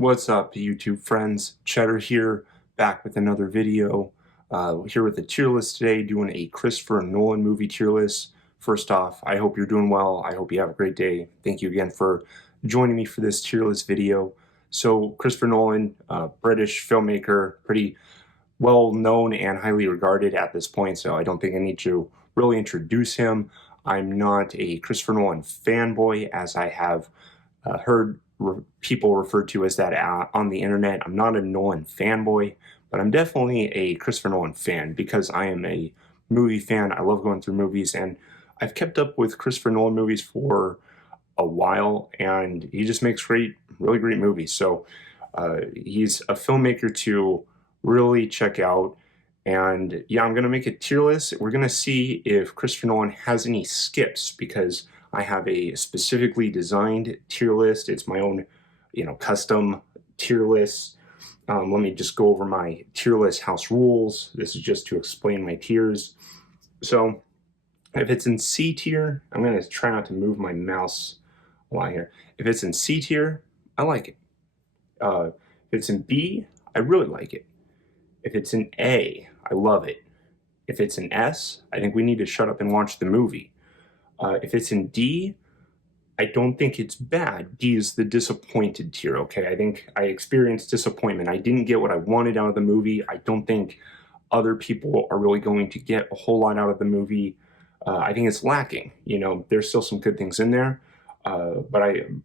What's up, YouTube friends? Cheddar here, back with another video. Here with a tier list today, doing a Christopher Nolan movie tier list. First off, I hope you're doing well. I hope you have a great day. Thank you again for joining me for this tier list video. So, Christopher Nolan, British filmmaker, pretty well known and highly regarded at this point, so I don't think I need to really introduce him. I'm not a Christopher Nolan fanboy, as I have heard people refer to as that on the internet. I'm not a Nolan fanboy, but I'm definitely a Christopher Nolan fan because I am a movie fan. I love going through movies, and I've kept up with Christopher Nolan movies for a while, and he just makes really great movies. So he's a filmmaker to really check out. And yeah, I'm going to make a tier list. We're going to see if Christopher Nolan has any skips, because I have a specifically designed tier list. It's my own, custom tier list. Let me just go over my tier list house rules. This is just to explain my tiers. So if it's in C tier, I'm going to try not to move my mouse a lot here. If it's in C tier, I like it. If it's in B, I really like it. If it's in A, I love it. If it's in S, I think we need to shut up and watch the movie. If it's in D, I don't think it's bad. D is the disappointed tier, okay? I think I experienced disappointment. I didn't get what I wanted out of the movie. I don't think other people are really going to get a whole lot out of the movie. I think it's lacking. There's still some good things in there, but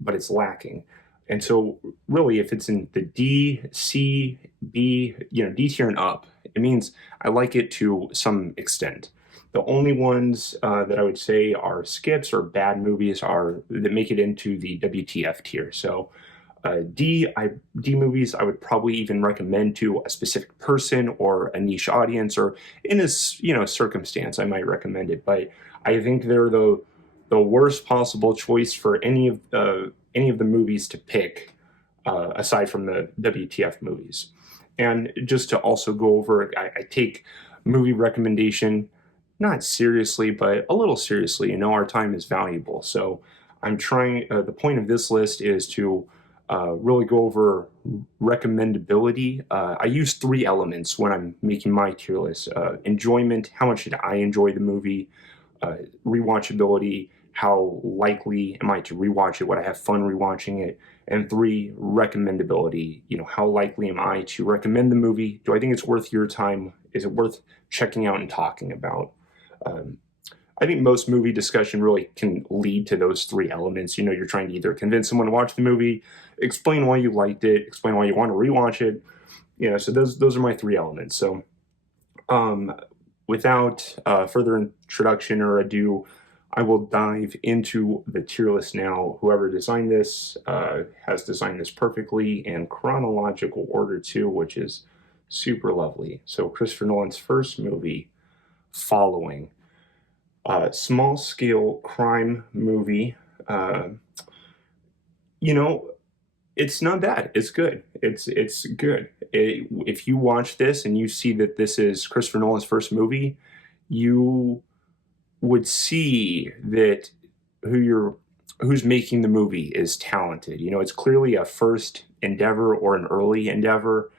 it's lacking. And so really, if it's in the D, C, B, D tier and up, it means I like it to some extent. The only ones that I would say are skips or bad movies that make it into the WTF tier. So D movies I would probably even recommend to a specific person or a niche audience, or in a circumstance I might recommend it. But I think they're the worst possible choice for any of the movies to pick, aside from the WTF movies. And just to also go over, I take movie recommendation not seriously, but a little seriously. Our time is valuable. So I'm trying, the point of this list is to really go over recommendability. I use 3 elements when I'm making my tier list. Enjoyment, how much did I enjoy the movie? Rewatchability, how likely am I to rewatch it? Would I have fun rewatching it? And 3, recommendability. How likely am I to recommend the movie? Do I think it's worth your time? Is it worth checking out and talking about? I think most movie discussion really can lead to those 3 elements. You're trying to either convince someone to watch the movie, explain why you liked it, explain why you want to rewatch it. So those are my 3 elements. So without further introduction or ado, I will dive into the tier list now. Whoever designed this has designed this perfectly in chronological order too, which is super lovely. So Christopher Nolan's first movie, Following. Small-scale crime movie. It's not bad. It's good. It's good. If you watch this and you see that this is Christopher Nolan's first movie, you would see that who's making the movie is talented. It's clearly a first endeavor or an early endeavor,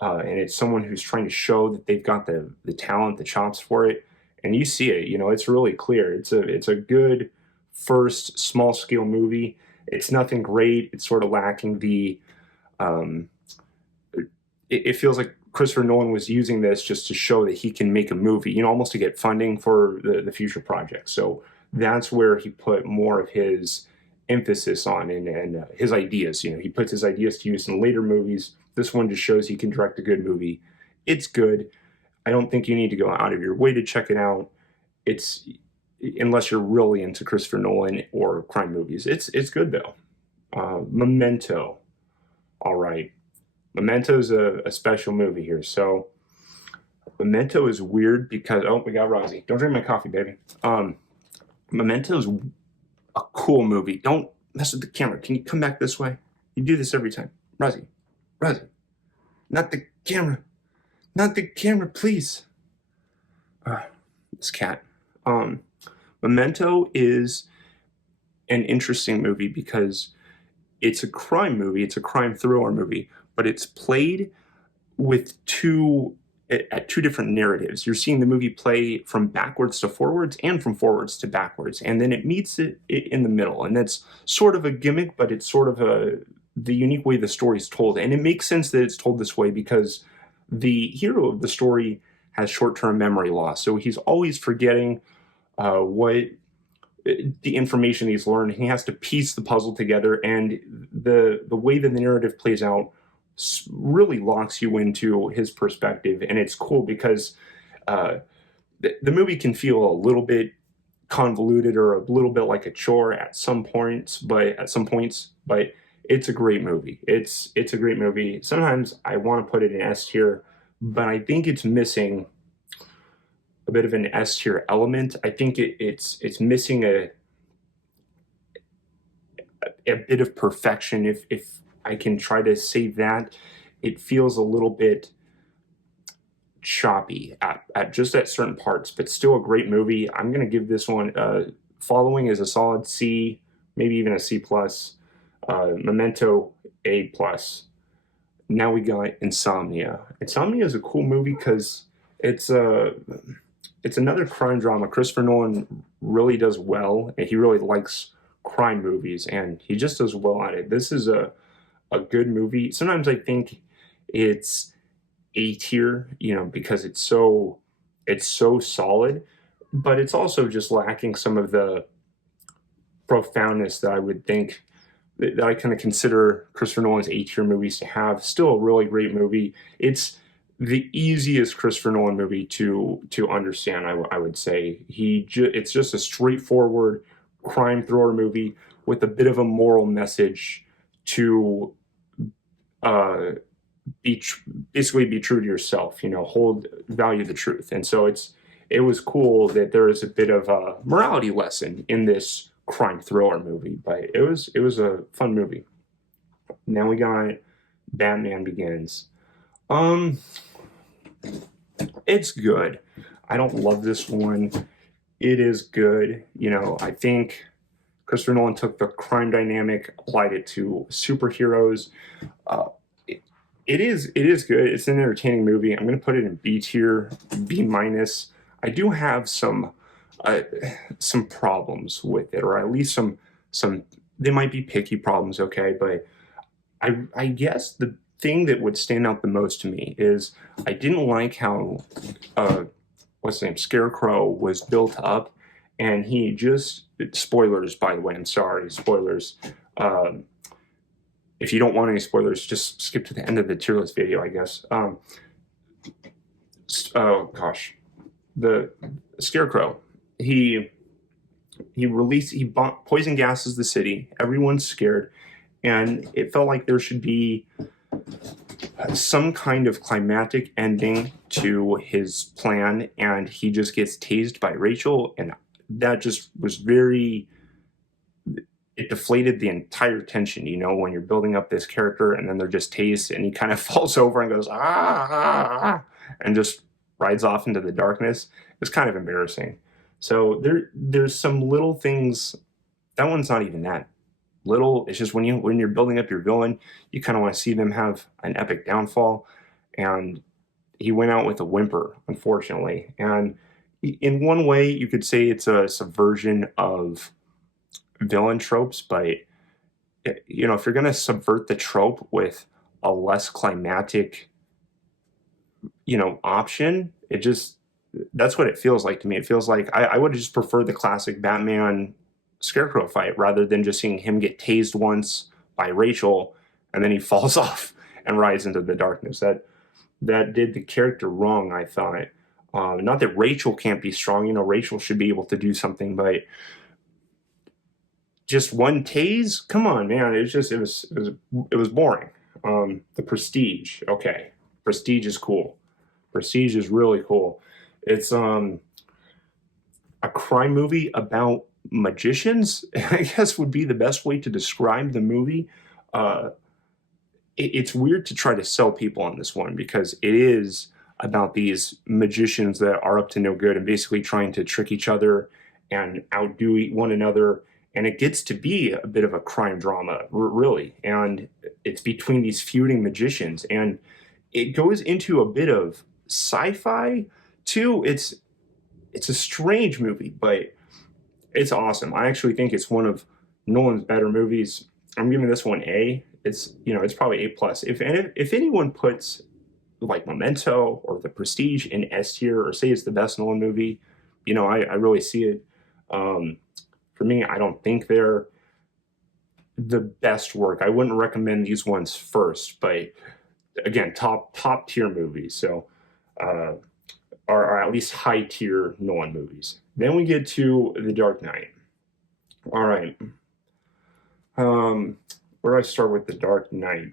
and it's someone who's trying to show that they've got the talent, the chops for it. And you see it, it's really clear. It's a good first small scale movie. It's nothing great. It's sort of lacking the, it feels like Christopher Nolan was using this just to show that he can make a movie, almost to get funding for the future projects. So that's where he put more of his emphasis on and his ideas. He puts his ideas to use in later movies. This one just shows he can direct a good movie. It's good. I don't think you need to go out of your way to check it out. It's, unless you're really into Christopher Nolan or crime movies. It's good though. Memento. All right. Memento is a special movie here. So Memento is weird because, oh, we got Rosie. Don't drink my coffee, baby. Memento is a cool movie. Don't mess with the camera. Can you come back this way? You do this every time. Rosie. Not the camera. Not the camera, please. This cat. Memento is an interesting movie because it's a crime movie, it's a crime thriller movie, but it's played with at two different narratives. You're seeing the movie play from backwards to forwards and from forwards to backwards, and then it meets it in the middle. And that's sort of a gimmick, but it's sort of the unique way the story's told. And it makes sense that it's told this way because the hero of the story has short-term memory loss, so he's always forgetting what the information he's learned. He has to piece the puzzle together, and the way that the narrative plays out really locks you into his perspective. And it's cool because the movie can feel a little bit convoluted or a little bit like a chore at some points, but it's a great movie. It's a great movie. Sometimes I want to put it in S tier, but I think it's missing a bit of an S tier element. I think it's missing a bit of perfection. If I can try to say that, it feels a little bit choppy at certain parts, but still a great movie. I'm gonna give this one Following is a solid C, maybe even a C plus. Memento A plus. Now we got Insomnia. Insomnia is a cool movie because it's another crime drama. Christopher Nolan really does well, and he really likes crime movies, and he just does well at it. This is a good movie. Sometimes I think it's A tier, because it's so solid, but it's also just lacking some of the profoundness that I would think that I kind of consider Christopher Nolan's A tier movies to have. Still a really great movie. It's the easiest Christopher Nolan movie to understand, I would say. It's just a straightforward crime thriller movie with a bit of a moral message to basically be true to yourself, value the truth. And so it was cool that there is a bit of a morality lesson in this crime thriller movie, but it was a fun movie. Now we got Batman Begins. It's good. I don't love this one. It is good. I think Christopher Nolan took the crime dynamic, applied it to superheroes. It is good. It's an entertaining movie. I'm going to put it in B tier, B minus. I do have some problems with it, or at least some they might be picky problems, okay? But I guess the thing that would stand out the most to me is I didn't like how what's his name, Scarecrow was built up, and he just, spoilers by the way, I'm sorry, spoilers. If you don't want any spoilers, just skip to the end of the tier list video, I guess. Oh gosh, the Scarecrow, he poison gases the city. Everyone's scared, and it felt like there should be some kind of climactic ending to his plan, and he just gets tased by Rachel, and that just was it deflated the entire tension, when you're building up this character and then they're just tased and he kind of falls over and goes, and just rides off into the darkness. It's kind of embarrassing. So there's some little things. That one's not even that little. It's just when you're building up your villain, you kind of want to see them have an epic downfall, and he went out with a whimper, unfortunately. And in one way, you could say it's a subversion of villain tropes, but if you're going to subvert the trope with a less climactic option, that's what it feels like to me. It feels like I would have just preferred the classic Batman Scarecrow fight rather than just seeing him get tased once by Rachel and then he falls off and rides into the darkness. That did the character wrong, I thought. Not that Rachel can't be strong, Rachel should be able to do something, but just one tase? Come on, man. It was boring. The Prestige. Okay. Prestige is cool. Prestige is really cool. It's a crime movie about magicians, I guess would be the best way to describe the movie. It's weird to try to sell people on this one because it is about these magicians that are up to no good and basically trying to trick each other and outdo one another. and it gets to be a bit of a crime drama, really. And it's between these feuding magicians, and it goes into a bit of sci-fi too. It's a strange movie, but it's awesome. I actually think it's one of Nolan's better movies. I'm giving this one A. It's probably A plus. If anyone puts like Memento or The Prestige in S tier, or say it's the best Nolan movie, I really see it. For me, I don't think they're the best work. I wouldn't recommend these ones first, but again, top tier movies. So, are at least high tier Nolan movies. Then we get to The Dark Knight. All right. Where do I start with The Dark Knight?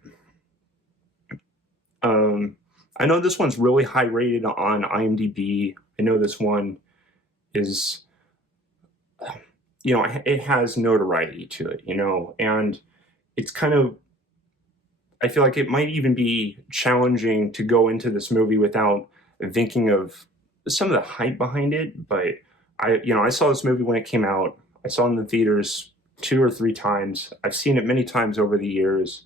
I know this one's really high rated on IMDb. I know this one is, it has notoriety to it, and it's kind of, I feel like it might even be challenging to go into this movie without thinking of some of the hype behind it. But I saw this movie when it came out. I saw it in the theaters 2 or 3 times. I've seen it many times over the years.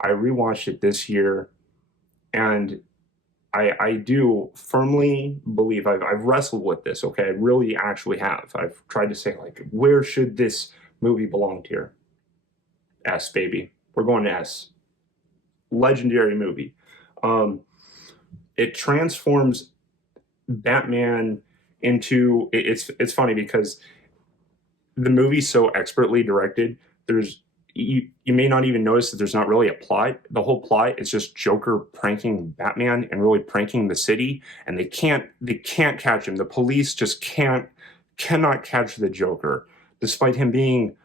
I rewatched it this year, and I do firmly believe I've wrestled with this. Okay, I really actually have. I've tried to say, like, where should this movie belong here? S, baby. We're going to S. Legendary movie. It transforms Batman into, it's funny because the movie's so expertly directed. You may not even notice that there's not really a plot. The whole plot is just Joker pranking Batman and really pranking the city, and they can't catch him. The police just cannot catch the Joker, despite him being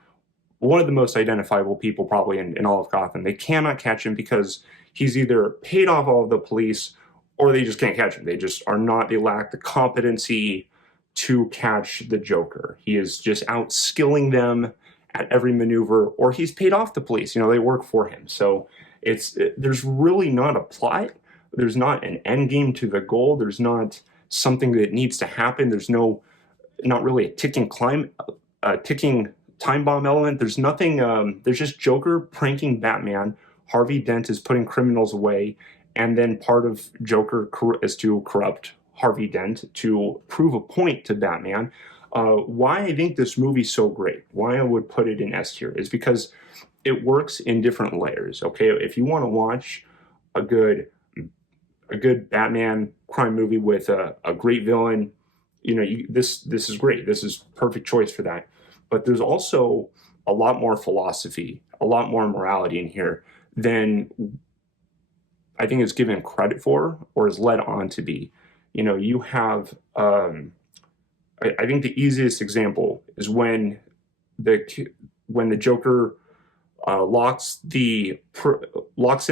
one of the most identifiable people probably in all of Gotham. They cannot catch him because he's either paid off all of the police, or they just can't catch him. They just are not, they lack the competency to catch the Joker. He is just outskilling them at every maneuver, or he's paid off the police. They work for him. So there's really not a plot. There's not an end game to the goal. There's not something that needs to happen. There's not really a ticking time bomb element. There's nothing. There's just Joker pranking Batman. Harvey Dent is putting criminals away, and then part of Joker is to corrupt Harvey Dent to prove a point to Batman. Why I think this movie's so great, why I would put it in S tier, is because it works in different layers. Okay, if you want to watch a good Batman crime movie with a great villain, this is great. This is perfect choice for that. But there's also a lot more philosophy, a lot more morality in here than I think is given credit for or is led on to be. You have. I think the easiest example is when the Joker locks in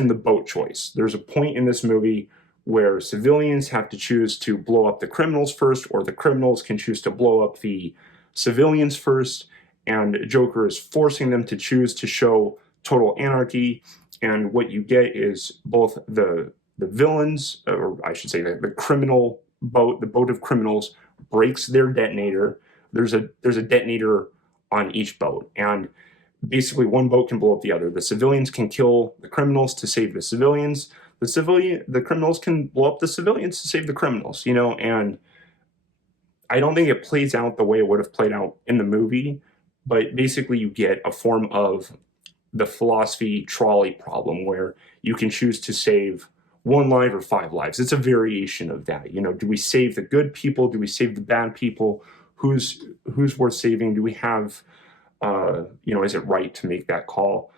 the boat choice. There's a point in this movie where civilians have to choose to blow up the criminals first, or the criminals can choose to blow up the civilians first, and Joker is forcing them to choose to show total anarchy. And what you get is both the villains, or I should say the criminal boat, the boat of criminals, breaks their detonator. There's a detonator on each boat, and basically one boat can blow up the other. The civilians can kill the criminals to save the civilians. The criminals can blow up the civilians to save the criminals. And I don't think it plays out the way it would have played out in the movie, but basically you get a form of the philosophy trolley problem where you can choose to save 1 life or 5 lives. It's a variation of that. Do we save the good people? Do we save the bad people? Who's worth saving? Do we have, is it right to make that call?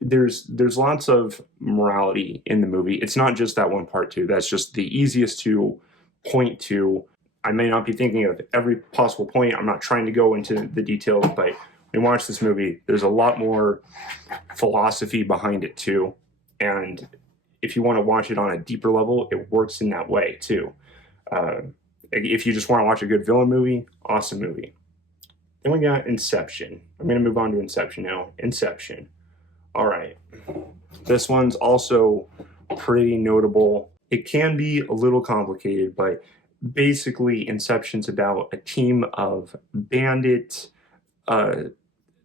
There's lots of morality in the movie. It's not just that one part too. That's just the easiest to point to. I may not be thinking of every possible point. I'm not trying to go into the details, but when you watch this movie, there's a lot more philosophy behind it too. And if you want to watch it on a deeper level, it works in that way too. If you just want to watch a good villain movie, awesome movie. Then we got Inception. I'm going to move on to Inception now. Inception. All right. This one's also pretty notable. It can be a little complicated, but basically Inception's about a team of bandit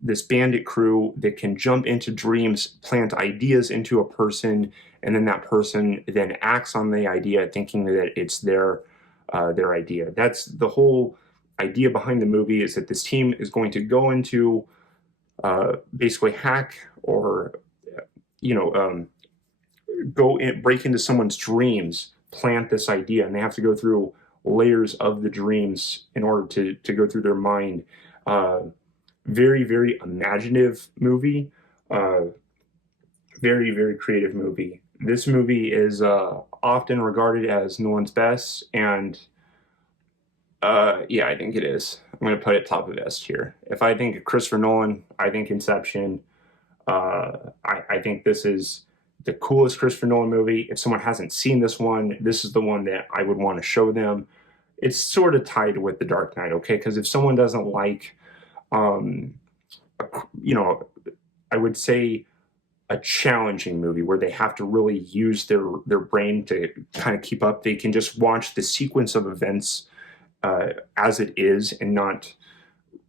this bandit crew that can jump into dreams, plant ideas into a person, and then that person then acts on the idea, thinking that it's their idea. That's the whole idea behind the movie, is that this team is going to go into basically hack or you know go in, break into someone's dreams, plant this idea, and they have to go through layers of the dreams in order to go through their mind. Very, very imaginative movie. Very, very creative movie. This movie is often regarded as Nolan's best, and yeah, I think it is. I'm going to put it top of S here. If I think of Christopher Nolan, I think Inception. I think this is the coolest Christopher Nolan movie. If someone hasn't seen this one, this is the one that I would want to show them. It's sort of tied with The Dark Knight, okay? Because if someone doesn't like, you know, I would say a challenging movie where they have to really use their brain to kind of keep up, they can just watch the sequence of events as it is and not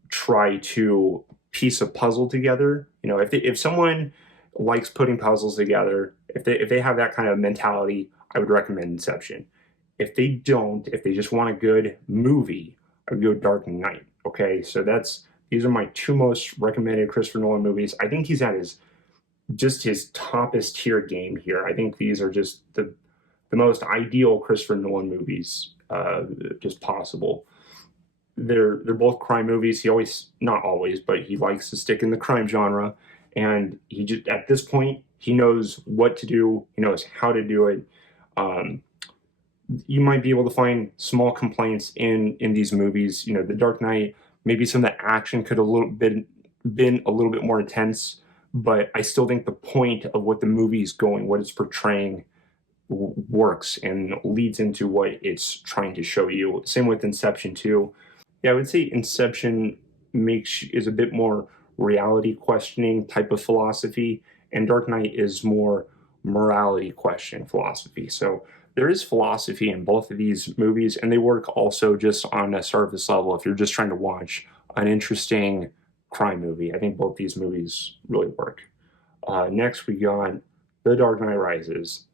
try to piece a puzzle together. You know, if someone likes putting puzzles together, if they have that kind of mentality, I would recommend Inception. If they don't, if they just want a good movie, I would go Dark Knight. Okay, so these are my two most recommended Christopher Nolan movies. I think he's at his toppest tier game here. I think these are just the most ideal Christopher Nolan movies just possible. They're both crime movies. He always, not always, but he likes to stick in the crime genre. And he just, at this point, he knows what to do. He knows how to do it. You might be able to find small complaints in these movies. You know, The Dark Knight, maybe some of the action could have been a little bit more intense, but I still think the point of what the movie is going, what it's portraying, works and leads into what it's trying to show you. Same with Inception too. Yeah, I would say Inception is a bit more reality questioning type of philosophy, and Dark Knight is more morality questioning philosophy. So there is philosophy in both of these movies, and they work also just on a surface level if you're just trying to watch an interesting crime movie. I think both these movies really work. Next we got The Dark Knight Rises.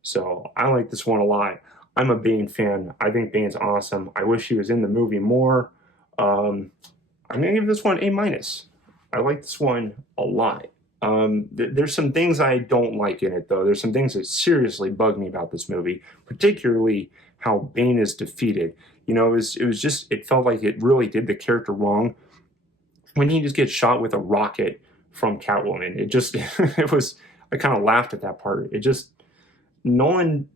So I like this one a lot. I'm a Bane fan. I think Bane's awesome. I wish he was in the movie more. I'm gonna give this one A-. I like this one a lot. There's some things I don't like in it, though. There's some things that seriously bug me about this movie, particularly how Bane is defeated. You know, it felt like it really did the character wrong when he just gets shot with a rocket from Catwoman. I kind of laughed at that part. Nolan,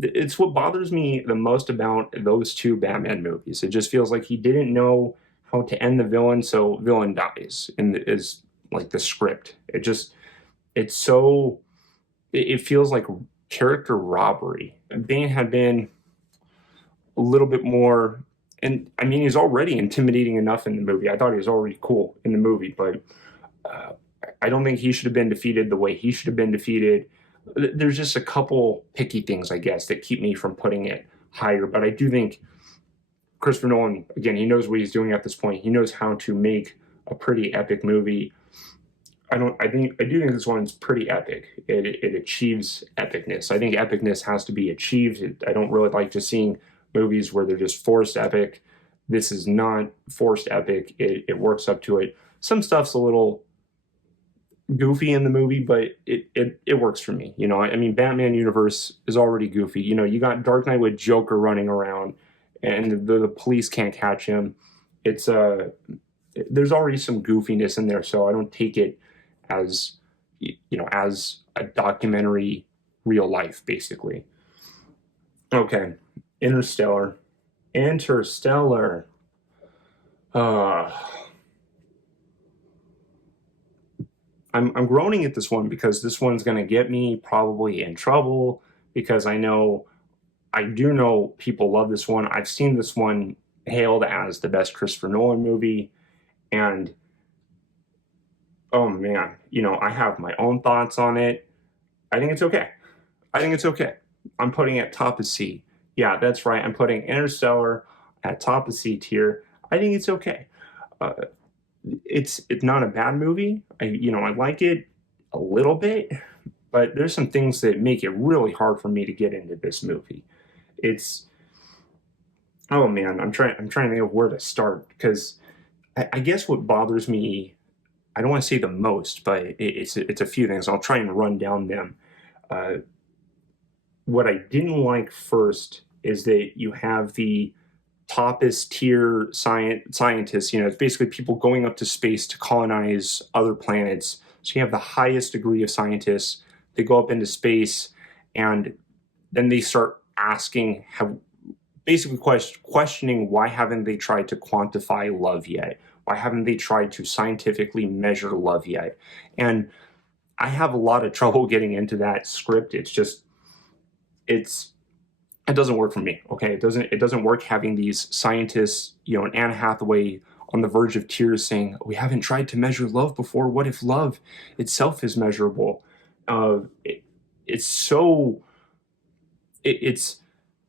it's what bothers me the most about those two Batman movies. It just feels like he didn't know how to end the villain, so villain dies is like the script. It feels like character robbery. Bane had been a little bit more, and I mean, he's already intimidating enough in the movie. I thought he was already cool in the movie, but I don't think he should have been defeated the way he should have been defeated. There's just a couple picky things, I guess, that keep me from putting it higher. But I do think Christopher Nolan, again, he knows what he's doing at this point. He knows how to make a pretty epic movie. I do think this one's pretty epic. It achieves epicness. I think epicness has to be achieved. I don't really like just seeing movies where they're just forced epic. This is not forced epic. It works up to it. Some stuff's a little goofy in the movie, but it works for me. You know, I mean, Batman universe is already goofy. You know, you got Dark Knight with Joker running around, and the police can't catch him. There's already some goofiness in there, so I don't take it as, you know, as a documentary real life, basically. Okay, Interstellar. I'm groaning at this one because this one's going to get me probably in trouble, because I do know people love this one. I've seen this one hailed as the best Christopher Nolan movie, and oh man, you know, I have my own thoughts on it. I think it's okay. I'm putting it top of C. Yeah, that's right. I'm putting Interstellar at top of C tier. I think it's okay. it's not a bad movie. I like it a little bit, but there's some things that make it really hard for me to get into this movie. It's oh man, I'm trying to think of where to start because I guess what bothers me, I don't want to say the most, but it's a few things. I'll try and run down them. Uh, what I didn't like first is that you have the toppest tier scientists. It's basically people going up to space to colonize other planets. So you have the highest degree of scientists. They go up into space, and then they start asking, how basically questioning, why haven't they tried to quantify love yet? Why haven't they tried to scientifically measure love yet? And I have a lot of trouble getting into that script. It's it doesn't work for me. Okay, it doesn't work having these scientists, and Anne Hathaway on the verge of tears saying, "We haven't tried to measure love before. What if love itself is measurable?" It's so it's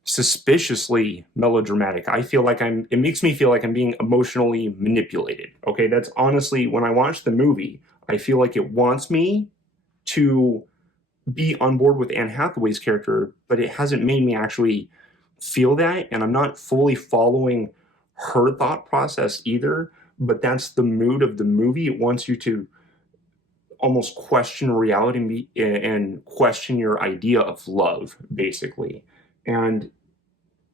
suspiciously melodramatic. I feel like it makes me feel like I'm being emotionally manipulated. Okay, that's honestly, when I watch the movie, I feel like it wants me to be on board with Anne Hathaway's character, but it hasn't made me actually feel that, and I'm not fully following her thought process either. But that's the mood of the movie. It wants you to almost question reality and question your idea of love, basically. And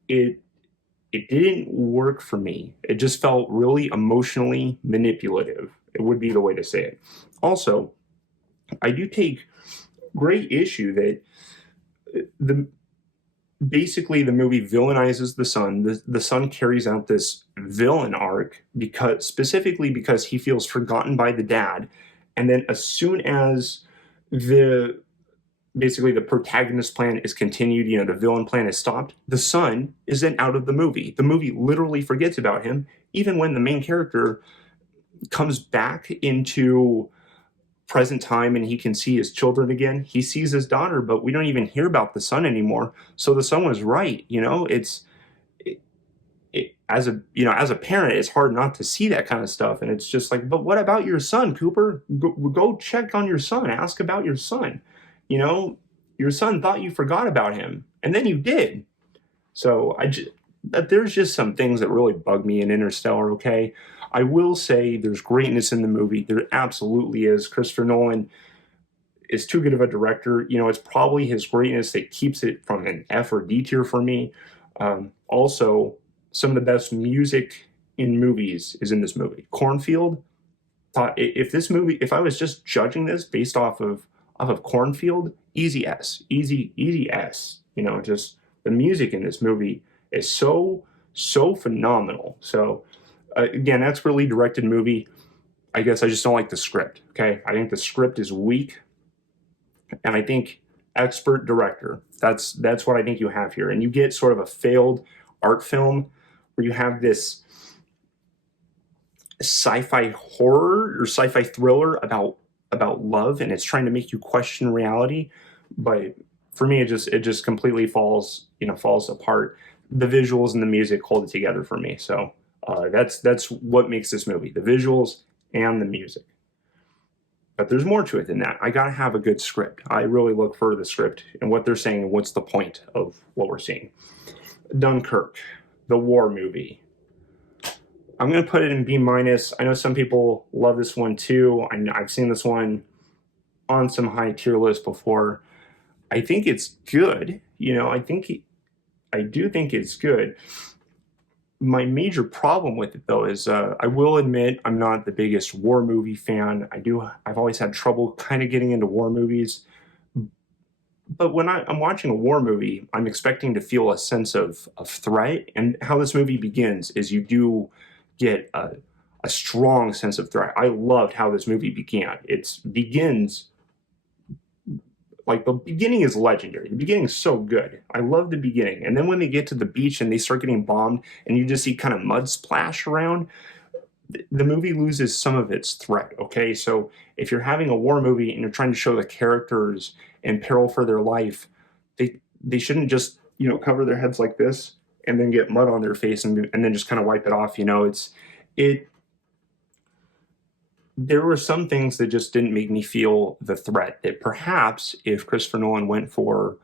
it it didn't work for me. It just felt really emotionally manipulative. It would be the way to say it. Also, I do take great issue that the basically the movie villainizes the son. The son carries out this villain arc because he feels forgotten by the dad, and then as soon as the basically the protagonist plan is continued, the villain plan is stopped, the son is then out of the movie. The movie literally forgets about him, even when the main character comes back into present time and he can see his children again. He sees his daughter, but we don't even hear about the son anymore. So the son was right. It, as a parent, it's hard not to see that kind of stuff. And it's just like, but what about your son, Cooper? Go check on your son. Ask about your son. You know, your son thought you forgot about him, and then you did. So there's just some things that really bug me in Interstellar. Okay, I will say there's greatness in the movie. There absolutely is. Christopher Nolan is too good of a director. It's probably his greatness that keeps it from an F or D tier for me. Also, some of the best music in movies is in this movie. Cornfield. If I was just judging this based off of Cornfield, easy S, easy S. Just the music in this movie is so phenomenal. So again, expertly directed movie. I guess I just don't like the script. Okay, I think the script is weak, and I think expert director. That's what I think you have here, and you get sort of a failed art film where you have this sci-fi horror or sci-fi thriller about love, and it's trying to make you question reality. But for me, it just completely falls apart. The visuals and the music hold it together for me. So that's what makes this movie: the visuals and the music. But there's more to it than that. I gotta have a good script. I really look for the script and what they're saying and what's the point of what we're seeing. Dunkirk, the war movie. I'm going to put it in B minus. I know some people love this one too. I've seen this one on some high tier lists before. I think it's good. I do think it's good. My major problem with it though is I will admit I'm not the biggest war movie fan. I've always had trouble kind of getting into war movies. But when I'm watching a war movie, I'm expecting to feel a sense of threat. And how this movie begins is you do get a strong sense of threat. I loved how this movie began. It begins like the beginning is legendary. The beginning is so good. I love the beginning. And then when they get to the beach and they start getting bombed and you just see kind of mud splash around, the movie loses some of its threat. Okay, so if you're having a war movie and you're trying to show the characters in peril for their life, they shouldn't just cover their heads like this and then get mud on their face and then just kind of wipe it off. It there were some things that just didn't make me feel the threat that perhaps if Christopher Nolan went for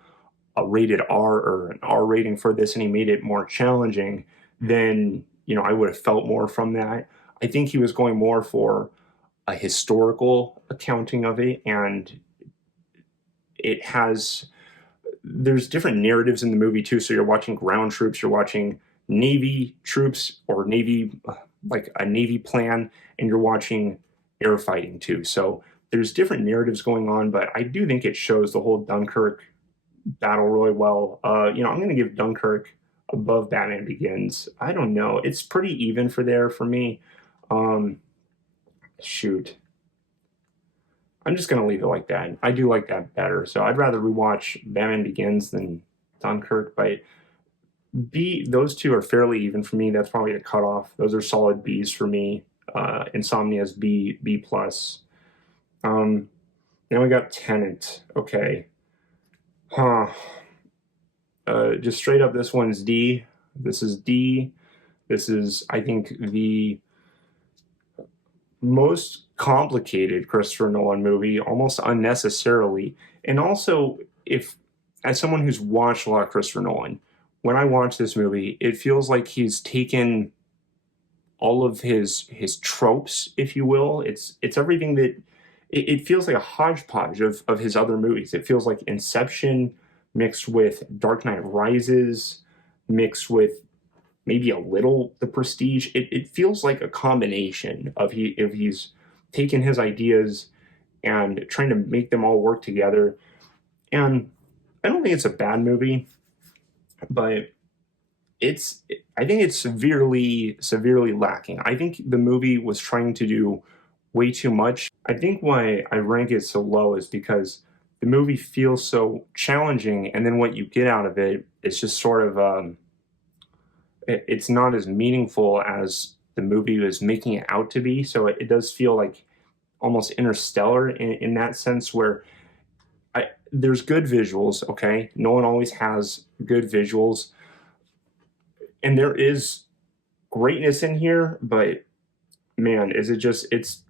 a rated R or an R rating for this and he made it more challenging, then, I would have felt more from that. I think he was going more for a historical accounting of it, and it has there's different narratives in the movie too. So you're watching ground troops, you're watching Navy troops or Navy, like a Navy plan, and you're watching air fighting too. So there's different narratives going on, but I do think it shows the whole Dunkirk battle really well. I'm going to give Dunkirk above Batman Begins. I don't know. It's pretty even for me. Um, Shoot. I'm just gonna leave it like that. I do like that better. So I'd rather rewatch Batman Begins than Dunkirk. But those two are fairly even for me. That's probably the cutoff. Those are solid Bs for me. Insomnia's B plus. Um, Now we got Tenet. Okay. Huh. Just straight up, this one's D. This is D. This is, I think, the most complicated Christopher Nolan movie, almost unnecessarily. And also, if as someone who's watched a lot of Christopher Nolan, when I watch this movie, it feels like he's taken all of his tropes, if you will. It's everything that it feels like a hodgepodge of his other movies. It feels like Inception mixed with Dark Knight Rises, mixed with maybe a little The Prestige. It feels like a combination of if he's taken his ideas and trying to make them all work together. And I don't think it's a bad movie, but I think it's severely lacking. I think the movie was trying to do way too much. I think why I rank it so low is because the movie feels so challenging, and then what you get out of it is just sort of it's not as meaningful as the movie was making it out to be. So it does feel like almost interstellar in that sense, where there's good visuals. Okay, Nolan always has good visuals, and there is greatness in here. But man, is it just it's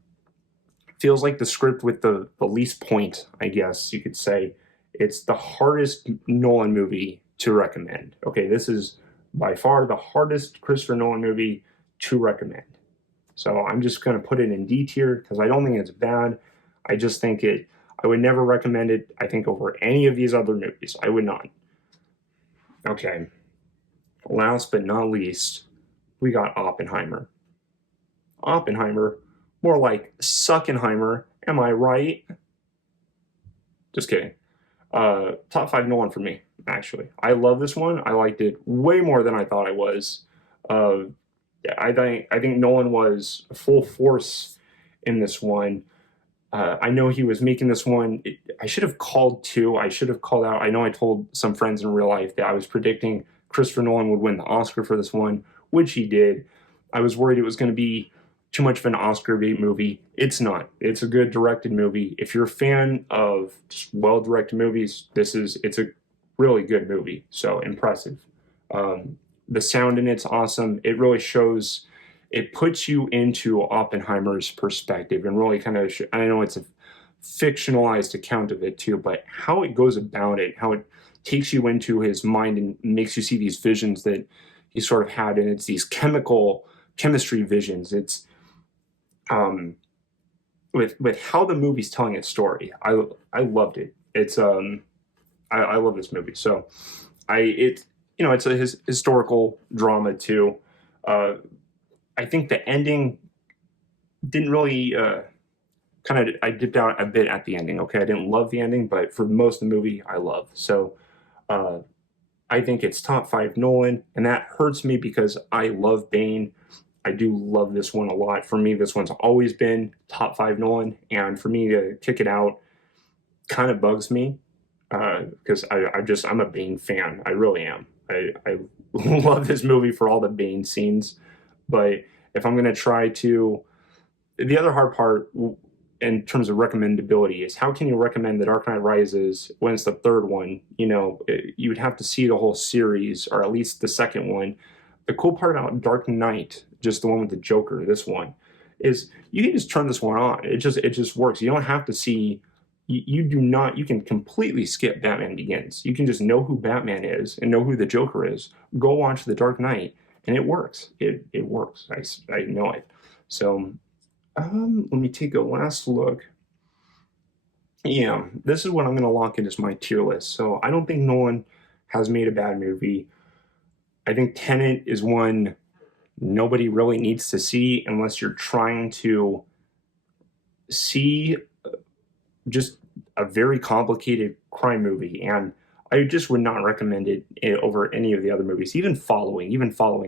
feels like the script with the least point, I guess you could say. It's the hardest Nolan movie to recommend. Okay, this is by far the hardest Christopher Nolan movie to recommend. So I'm just going to put it in D tier because I don't think it's bad. I just think I would never recommend it, I think, over any of these other movies. I would not. Okay. Last but not least, we got Oppenheimer. Oppenheimer, more like Suckenheimer. Am I right? Just kidding. Top 5 Nolan for me, actually. I love this one. I liked it way more than I thought I was. I think Nolan was full force in this one. I know he was making this one. I should have called too. I should have called out. I know I told some friends in real life that I was predicting Christopher Nolan would win the Oscar for this one, which he did. I was worried it was going to be too much of an Oscar bait movie. It's not. It's a good directed movie. If you're a fan of just well-directed movies, it's a really good movie. So impressive. The sound in it's awesome. It really shows. It puts you into Oppenheimer's perspective and really kind of. I know it's a fictionalized account of it too, but how it goes about it, how it takes you into his mind and makes you see these visions that he sort of had, and it's these chemistry visions. It's with how the movie's telling its story. I loved it. It's I love this movie. So it's a historical drama too. I think the ending didn't really I dipped out a bit at the ending. Okay, I didn't love the ending, but for most of the movie, I love. So I think it's top 5 Nolan, and that hurts me because I love Bane. I do love this one a lot. For me, this one's always been top 5 Nolan, and for me to kick it out kind of bugs me because I'm a Bane fan. I really am. I love this movie for all the Bane scenes, but if I'm going to try to, the other hard part in terms of recommendability is how can you recommend The Dark Knight Rises when it's the third one? You would have to see the whole series, or at least the second one. The cool part about Dark Knight, just the one with the Joker, this one, is you can just turn this one on. It just works. You don't have to see. You do not. You can completely skip Batman Begins. You can just know who Batman is and know who the Joker is. Go watch The Dark Knight, and it works. It works. I know it. So let me take a last look. Yeah, this is what I'm going to lock in as my tier list. So I don't think Nolan has made a bad movie. I think Tenet is one nobody really needs to see unless you're trying to see just a very complicated crime movie. And I just would not recommend it over any of the other movies. Even Following,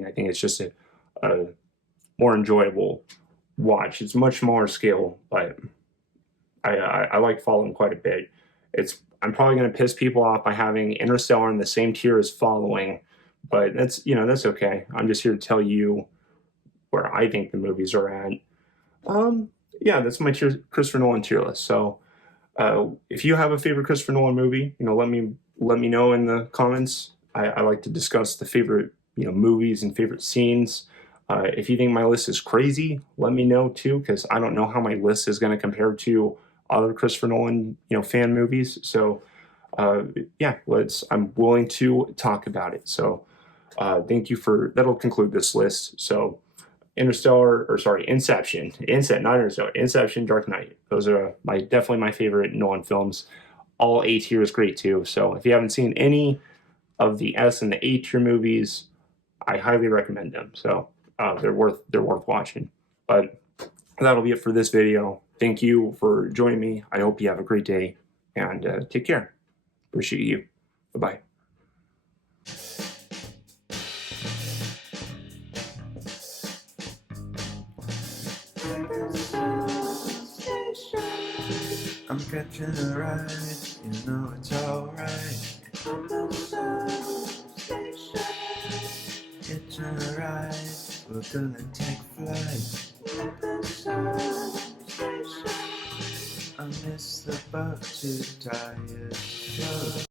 I think it's just a more enjoyable watch. It's much smaller scale, but I like Following quite a bit. I'm probably going to piss people off by having Interstellar in the same tier as Following, but that's okay. I'm just here to tell you where I think the movies are at. Yeah, that's my Christopher Nolan tier list. So if you have a favorite Christopher Nolan movie, let me know in the comments. I like to discuss the favorite movies and favorite scenes. If you think my list is crazy, let me know too, because I don't know how my list is going to compare to other Christopher Nolan fan movies. So yeah, I'm willing to talk about it. So thank you that'll conclude this list. So Inception, not Interstellar, Inception, Dark Knight. Those are definitely my favorite Nolan films. All A tier is great too. So if you haven't seen any of the S and the A tier movies, I highly recommend them. So they're worth watching. But that'll be it for this video. Thank you for joining me. I hope you have a great day, and take care. Appreciate you. Bye-bye. I'm catching a ride, it's alright. Catching a ride, we're gonna take flight. I miss the boat, too tired.